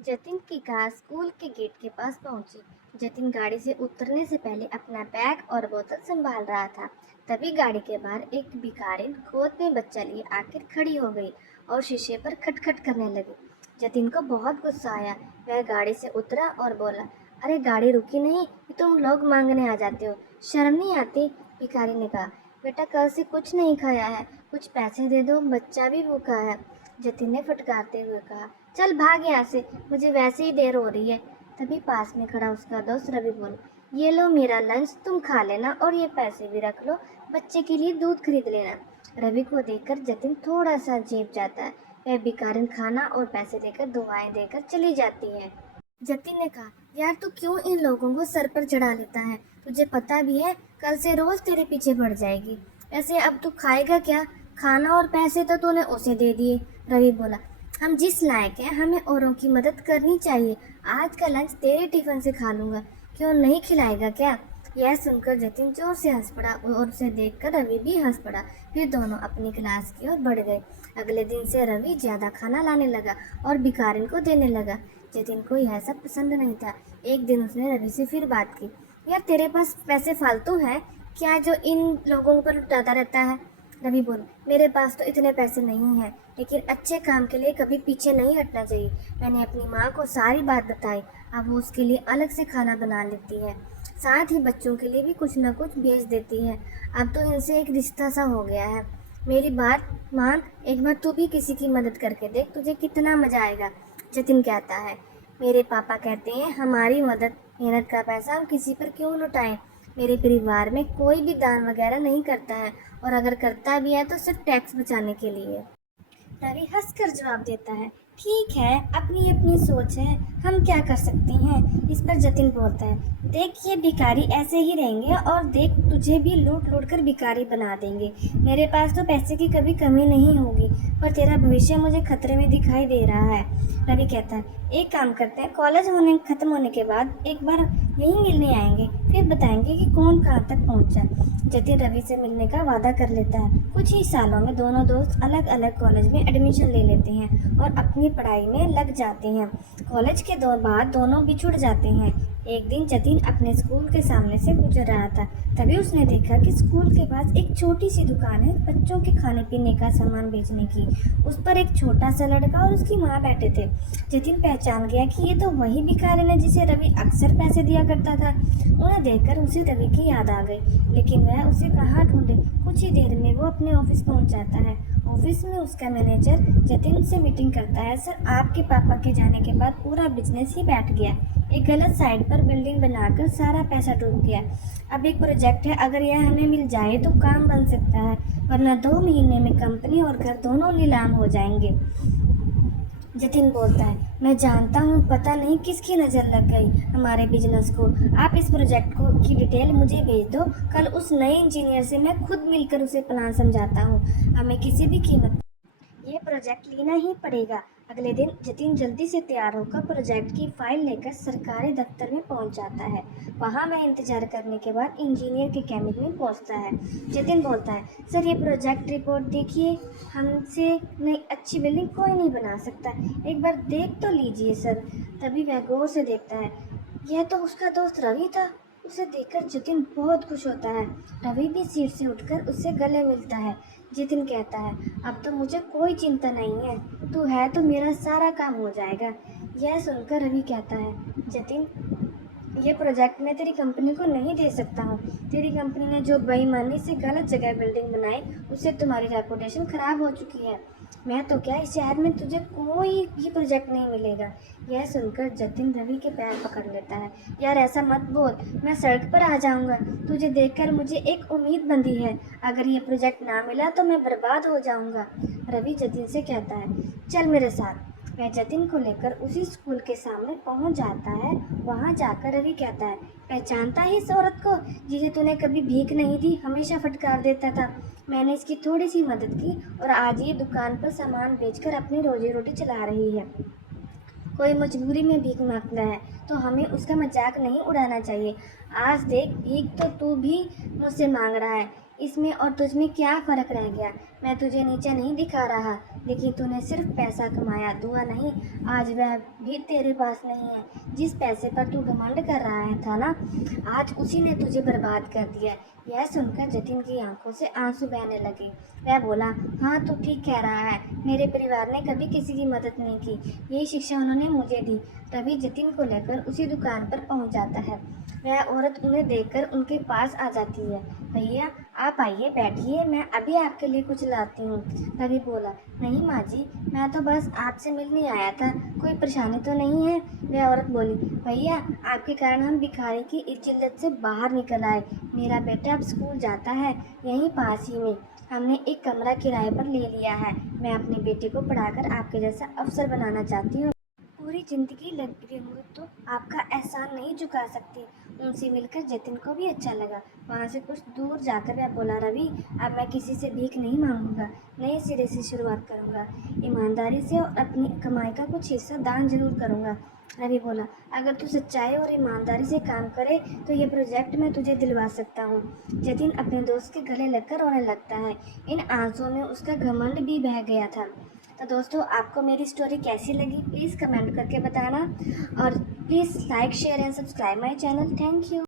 जतिन की car school के gate के पास पहुंची। जतिन गाड़ी से उतरने से पहले अपना बैग और बोतल संभाल रहा था। तभी गाड़ी के बाहर एक भिखारिन गोद में बच्चा लिए आकर खड़ी हो गई और शीशे पर खटखट करने लगी। जतिन को बहुत गुस्सा आया। वह गाड़ी से उतरा और बोला, अरे गाड़ी रुकी नहीं कि तुम लोग मांगने आ जाते हो, शर्म नहीं आती? भिखारी ने कहा, बेटा कल से कुछ नहीं खाया है, कुछ पैसे दे दो, बच्चा भी भूखा है। जतिन ने फटकारते हुए कहा, चल भाग यहाँ से, मुझे वैसे ही देर हो रही है। तभी पास में खड़ा उसका दोस्त रवि बोला, ये लो मेरा लंच, तुम खा लेना और ये पैसे भी रख लो, बच्चे के लिए दूध खरीद लेना। रवि को देखकर जतिन थोड़ा सा चेप जाता है। वह भिखारिन खाना और पैसे देकर दुआएं देकर चली जाती है। जतिन ने कहा, यार तू क्यों इन लोगों को सर पर चढ़ा लेता है? तुझे पता भी है कल से रोज तेरे पीछे पड़ जाएगी। वैसे अब तू खाएगा क्या? खाना और पैसे तो तूने उसे दे दिए। रवि बोला, हम जिस लायक हैं हमें औरों की मदद करनी चाहिए। आज का लंच तेरे टिफिन से खा लूंगा, क्यों नहीं खिलाएगा क्या? यह सुनकर जतिन जोर से हंस पड़ा और उसे देखकर रवि भी हंस पड़ा। फिर दोनों अपनी क्लास की ओर बढ़ गए। अगले दिन से रवि ज्यादा खाना लाने लगा और भिखारिन को देने लगा। जतिन को यह सब पसंद नहीं था। एक दिन उसने रवि से फिर बात की, यार तेरे पास पैसे फालतू हैं क्या जो इन लोगों पर लुटाता रहता है? रवि बोला, मेरे पास तो इतने पैसे नहीं हैं, लेकिन अच्छे काम के लिए कभी पीछे नहीं हटना चाहिए। मैंने अपनी माँ को सारी बात बताई। अब वो उसके लिए अलग से खाना बना लेती है, साथ ही बच्चों के लिए भी कुछ न कुछ भेज देती है। अब तो इनसे एक रिश्ता सा हो गया है। मेरी बात मान, एक बार तू भी किसी की मदद करके देख, तुझे कितना मजा आएगा। जतिन कहता है, मेरे पापा कहते हैं हमारी मदद मेहनत का पैसा हम किसी पर क्यों लुटाएं। मेरे परिवार में कोई भी दान वगैरह नहीं करता है, और अगर करता भी है तो सिर्फ टैक्स बचाने के लिए। रवि हंसकर जवाब देता है, ठीक है, अपनी अपनी सोच है, हम क्या कर सकते हैं। इस पर जतिन बोलता है, देख ये भिखारी ऐसे ही रहेंगे और देख तुझे भी लूट लूट कर भिखारी बना देंगे। मेरे पास तो पैसे की कभी कमी नहीं होगी, पर तेरा भविष्य मुझे खतरे में दिखाई दे रहा है। रवि कहता है, एक काम करते हैं, कॉलेज खत्म होने के बाद एक बार यहीं मिलने आएंगे, फिर बताएंगे कि कौन कहाँ तक पहुँचा। जतिन रवि से मिलने का वादा कर लेता है। कुछ ही सालों में दोनों दोस्त अलग अलग कॉलेज में एडमिशन ले लेते हैं और अपनी पढ़ाई में लग जाते हैं। कॉलेज के बाद दोनों बिछुड़ जाते हैं। एक दिन जतिन अपने स्कूल के सामने से गुजर रहा था। तभी उसने देखा कि स्कूल के पास एक छोटी सी दुकान है बच्चों के खाने पीने का सामान बेचने की। उस पर एक छोटा सा लड़का और उसकी माँ बैठे थे। जतिन पहचान गया कि ये तो वही भिखारी है जिसे रवि अक्सर पैसे दिया करता था। उन्हें देखकर उसे रवि की याद आ गई, लेकिन वह उसे कहाँ ढूंढे। कुछ ही देर में वो अपने ऑफिस पहुंच जाता है। ऑफिस में उसका मैनेजर जतिन से मीटिंग करता है, सर आपके पापा के जाने के बाद पूरा बिजनेस ही बैठ गया। एक गलत साइड पर बिल्डिंग बनाकर सारा पैसा डूब गया। अब एक प्रोजेक्ट है, अगर यह हमें मिल जाए तो काम बन सकता है, वरना 2 महीने में कंपनी और घर दोनों नीलाम हो जाएंगे। जतिन बोलता है, मैं जानता हूँ, पता नहीं किसकी नज़र लग गई हमारे बिजनेस को। आप इस प्रोजेक्ट को की डिटेल मुझे भेज दो, कल उस नए इंजीनियर से मैं खुद मिलकर उसे प्लान समझाता हूँ। हमें किसी भी कीमत ये प्रोजेक्ट लेना ही पड़ेगा। अगले दिन जतिन जल्दी से तैयार होकर प्रोजेक्ट की फाइल लेकर सरकारी दफ्तर में पहुंच जाता है। वहां वह इंतजार करने के बाद इंजीनियर के कैबिन में पहुंचता है। जतिन बोलता है, सर ये प्रोजेक्ट रिपोर्ट देखिए, हमसे नई अच्छी बिल्डिंग कोई नहीं बना सकता, एक बार देख तो लीजिए सर। तभी वह गौर से देखता है, यह तो उसका दोस्त रवि था। उसे देखकर जतिन बहुत खुश होता है। रवि भी सीट से उठकर उससे गले मिलता है। जतिन कहता है, अब तो मुझे कोई चिंता नहीं है, तू है तो मेरा सारा काम हो जाएगा। यह सुनकर रवि कहता है, जतिन ये प्रोजेक्ट मैं तेरी कंपनी को नहीं दे सकता हूँ। तेरी कंपनी ने जो बेईमानी से गलत जगह बिल्डिंग बनाई, उससे तुम्हारी रेपुटेशन खराब हो चुकी है। मैं तो क्या, इस शहर में तुझे कोई भी प्रोजेक्ट नहीं मिलेगा। यह सुनकर जतिन रवि के पैर पकड़ लेता है, यार ऐसा मत बोल, मैं सड़क पर आ जाऊंगा। तुझे देखकर मुझे एक उम्मीद बंधी है, अगर ये प्रोजेक्ट ना मिला तो मैं बर्बाद हो जाऊंगा। रवि जतिन से कहता है, चल मेरे साथ। वह जतिन को लेकर उसी स्कूल के सामने पहुंच जाता है। वहां जाकर रवि कहता है, पहचानता है इस औरत को जिसे तूने कभी भीख नहीं दी, हमेशा फटकार देता था। मैंने इसकी थोड़ी सी मदद की और आज ये दुकान पर सामान बेचकर अपनी रोजी रोटी चला रही है। कोई मजबूरी में भीख मांगता है तो हमें उसका मजाक नहीं उड़ाना चाहिए। आज देख, भीख तो तू भी मुझसे मांग रहा है, इसमें और तुझ में क्या फ़र्क रह गया? मैं तुझे नीचा नहीं दिखा रहा, लेकिन तूने सिर्फ पैसा कमाया, दुआ नहीं। आज वह भी तेरे पास नहीं है। जिस पैसे पर तू घमंड कर रहा था ना, आज उसी ने तुझे बर्बाद कर दिया। यह सुनकर जतिन की आंखों से आंसू बहने लगे। वह बोला, हाँ तू ठीक कह रहा है, मेरे परिवार ने कभी किसी की मदद नहीं की, यही शिक्षा उन्होंने मुझे दी। रवि जतिन को लेकर उसी दुकान पर पहुंच जाता है। वह औरत उन्हें देखकर उनके पास आ जाती है। भैया आप आइए, बैठिए, मैं अभी आपके लिए कुछ लाती हूँ। रवि बोला, नहीं माँ जी, मैं तो बस आपसे मिलने आया था, कोई परेशानी तो नहीं है। वह औरत बोली, भैया आपके कारण हम भिखारी की इस जिल्लत से बाहर निकल आए। मेरा बेटा अब स्कूल जाता है, यहीं पास ही में। हमने एक कमरा किराए पर ले लिया है। मैं अपने बेटे को पढ़ाकर आपके जैसा अफसर बनाना चाहती हूँ। पूरी जिंदगी लग रहूंगी तो आपका एहसान नहीं चुका सकती। उनसे मिलकर जतिन को भी अच्छा लगा। वहाँ से कुछ दूर जाकर वह बोला, रवि अब मैं किसी से भीख नहीं मांगूंगा, नए सिरे से शुरुआत करूंगा। ईमानदारी से और अपनी कमाई का कुछ हिस्सा दान जरूर करूंगा। रवि बोला, अगर तू सच्चाई और ईमानदारी से काम करे तो ये प्रोजेक्ट मैं तुझे दिलवा सकता हूँ। जतिन अपने दोस्त के गले लगकर रोने लगता है। इन आंसुओं में उसका घमंड भी बह गया था। तो दोस्तों, आपको मेरी स्टोरी कैसी लगी प्लीज़ कमेंट करके बताना, और please like share and subscribe my channel. Thank you.